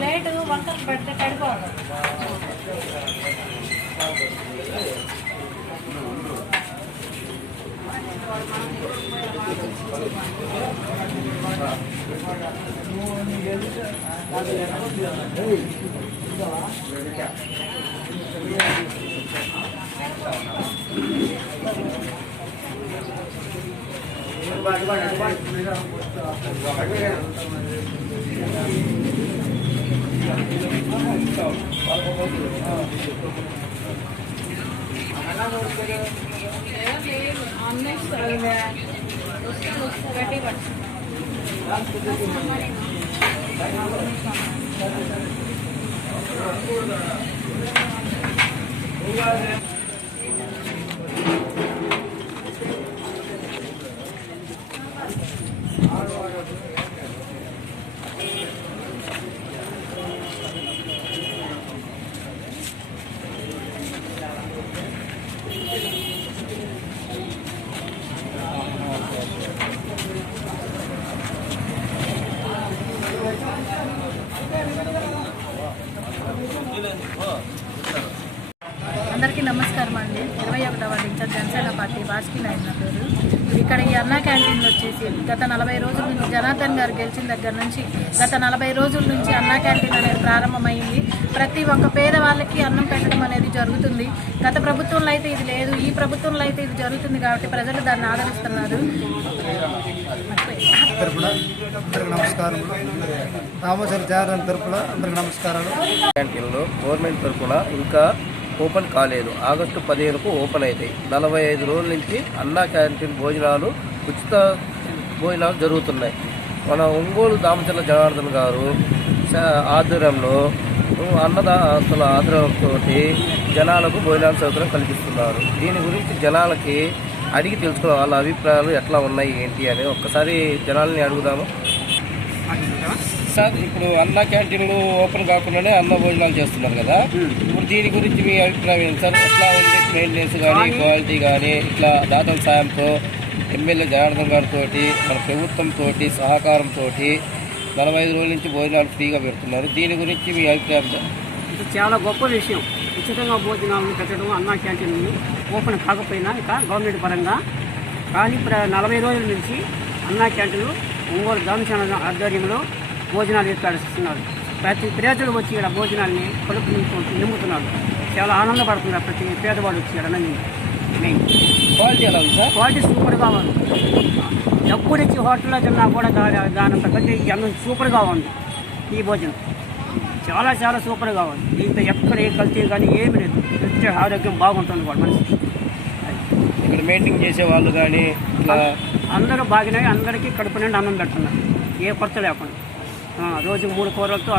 Plate వంట పెడితే కడిపోవాలి. అందరికీ నమస్కారం అండి. 21వ ward in charge Janasena party Vasuki Nayak నా పేరు. ఇక్కడ ఈ అన్నా క్యాంటీన్ వచ్చేసి గత 40 రోజుల నుంచి జనార్దన్ గారు గెలిచిన దగ్గర నుంచి గత 40 రోజుల నుంచి అన్నా క్యాంటీన్ అనేది ప్రారంభమైంది. ప్రతి ఒక్క పేదవాళ్ళకి అన్నం పెట్టడం అనేది జరుగుతుంది. గత ప్రభుత్వంలో అయితే ఇది లేదు, ఈ ప్రభుత్వంలో అయితే ఇది జరుగుతుంది కాబట్టి ప్రజలు దాన్ని ఆదరిస్తున్నారు. నమస్కారం. రామోజీ జారన్ తరపున అందరికి నమస్కారాలు. క్యాంటీన్లో గవర్నమెంట్ తరఫున ఇంకా ఓపెన్ కాలేదు. ఆగస్టు 15కు ఓపెన్ అవుతాయి. 45 రోజుల నుంచి అన్నా క్యాంటీన్ భోజనాలు ఉచిత భోజనాలు జరుగుతున్నాయి. మన ఒంగోలు దామచర్ల జనార్దన్ గారు ఆధ్వర్యంలో అన్నదాతల ఆధ్వర్యంతో జనాలకు భోజనాల సౌకర్యం కల్పిస్తున్నారు. దీని గురించి జనాలకి అడిగి తెలుసుకోవాలి, వాళ్ళ అభిప్రాయాలు ఎట్లా ఉన్నాయి ఏంటి అని ఒక్కసారి జనాలని అడుగుదాము. సార్, ఇప్పుడు అన్న క్యాంటీన్లు ఓపెన్ కాకుండానే అన్న భోజనాలు చేస్తున్నారు కదా, ఇప్పుడు దీని గురించి మీ అభిప్రాయం ఏంటి సార్? ఎట్లా ఉంది మెయింటెనెన్స్ కానీ క్వాలిటీ కానీ? ఇట్లా దాతల సాయంతో ఎమ్మెల్యే జనార్దన్ గారితో మన ప్రభుత్వంతో సహకారంతో 45 రోజుల నుంచి భోజనాలు ఫ్రీగా పెడుతున్నారు. దీని గురించి మీ అభిప్రాయం సార్? ఇది చాలా గొప్ప విషయం. ఉచితంగా భోజనాలను పెట్టడం అన్నా క్యాంటీన్లు ఓపెన్ కాకపోయినా ఇక గవర్నమెంట్ పరంగా. కానీ 40 రోజుల నుంచి అన్నా క్యాంటీన్లు ఒంగోలు దామచర్ల ఆధ్వర్యంలో భోజనాలు ఏర్పరుస్తున్నారు. ప్రతి ప్రజలు వచ్చి ఇక్కడ భోజనాన్ని కడుపు నింపుతున్నారు. చాలా ఆనందపడుతున్నారు ప్రతి పేదవాడు వచ్చి ఇక్కడ మెయిన్. క్వాలిటీ ఎలా ఉంది సార్? క్వాలిటీ సూపర్గా ఉంది. ఎప్పుడు ఇచ్చి హోటల్లో తిన్నా కూడా దానంత కంటే ఈ అన్నం సూపర్గా ఉంది. ఈ భోజనం చాలా చాలా సూపర్గా ఉంది. దీంతో ఎక్కడ ఏ కల్తీ కానీ ఏమి లేదు. ప్రతి ఆరోగ్యం బాగుంటుంది కూడా మనిషి. ఇక్కడ మెయింటైన్ చేసే వాళ్ళు కానీ అందరూ బాగానే అందరికీ కడుపు నిండా అన్నం పెడుతున్నారు, ఏ కొరత లేకుండా. రోజు 3 కూరలతో